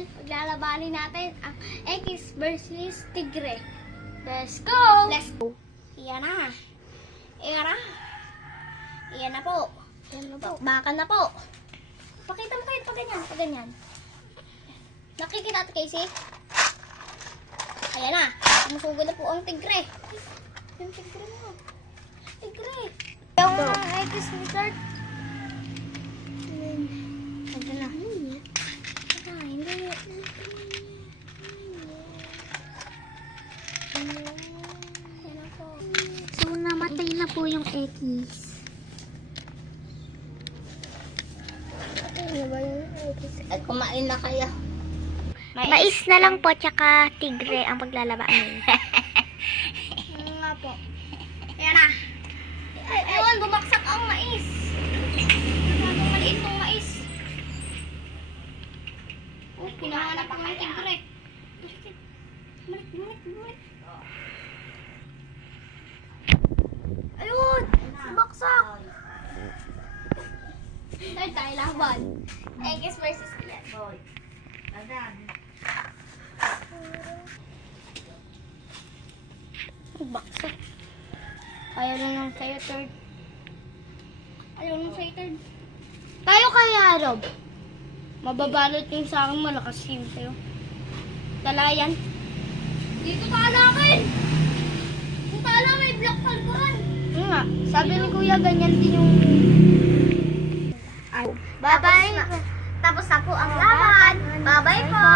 dahil paglalabanin natin ang X versus Tigre. Let's go! Let's go! Iyan na. Iyan na. Iyan na po. Baka na po. Pakita mo tayo pag ganyan. Pag ganyan. Nakikita ito, Casey? Ayan na. Sumusugod na po ang Tigre. Yung Tigre mo. Tigre. Yung X ni Kurt. Ito na. So, namatay na po yung X. Ano ba yung X? At kumain na kayo. Mais na lang po, tsaka tigre ang paglalabanin. Ano nga po? Ayan na. Ayun, bumaksak ang mais. Masyadong maliit ng mais. Oh, pinahanap ko ng tigre. Bumalik. Ayun! Bumaksak! Dahil tayo laban. X versus Ian. Baksak. Ayaw na lang sa'yo, third. Ayaw na sa'yo, third. Tayo kaya, Rob. Mababalot yung sa akin, malakas yung sa'yo. Talaga yan. Dito taalakin! Dito taala, may block palpuran. Nga, sabi ni Kuya, ganyan din yung... Bye-bye. Tapos na po ang laban. Bye-bye po.